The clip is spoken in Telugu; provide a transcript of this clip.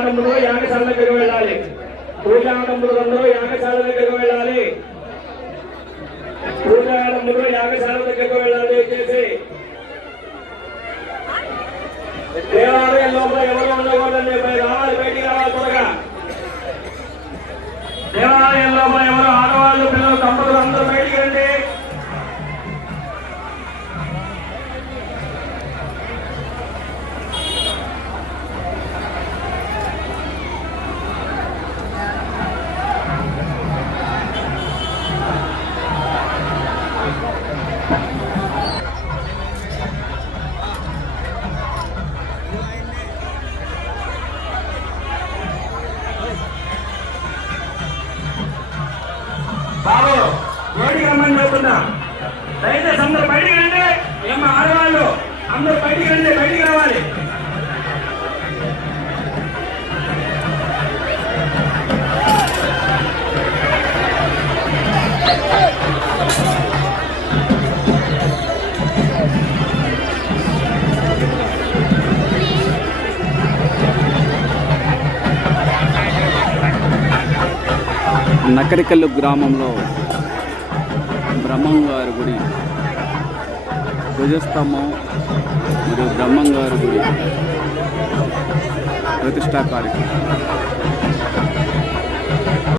పూజాడంలో యాగశాల దగ్గరికి వెళ్ళాలి. పూజాడంలో యాగశాల దగ్గరికి వెళ్ళాలి. పూజాడంలో యాగశాల దగ్గరికి వెళ్ళాలి. చేసి దేవాలయం లోపల ఎవరు ఉండకూడదండి. రావాలి, బయటికి రావాలి త్వరగా. దేవాలయం లోపల ఎవరు ఆడవాళ్ళు పిల్లలు దంపతులు అందరూ బయటికి రండి. బాబు బయటికి రమ్మని చెప్తున్నా. దయచేసి అందరూ బయటికి రండి. ఏమో ఆడవాళ్ళు అందరూ బయటికి రండి, బయటికి రావాలి. నకరికల్లు గ్రామంలో బ్రహ్మంగారి గుడి ధ్వజస్తంభం మరియు బ్రహ్మంగారి గుడి ప్రతిష్టా కార్యక్రమం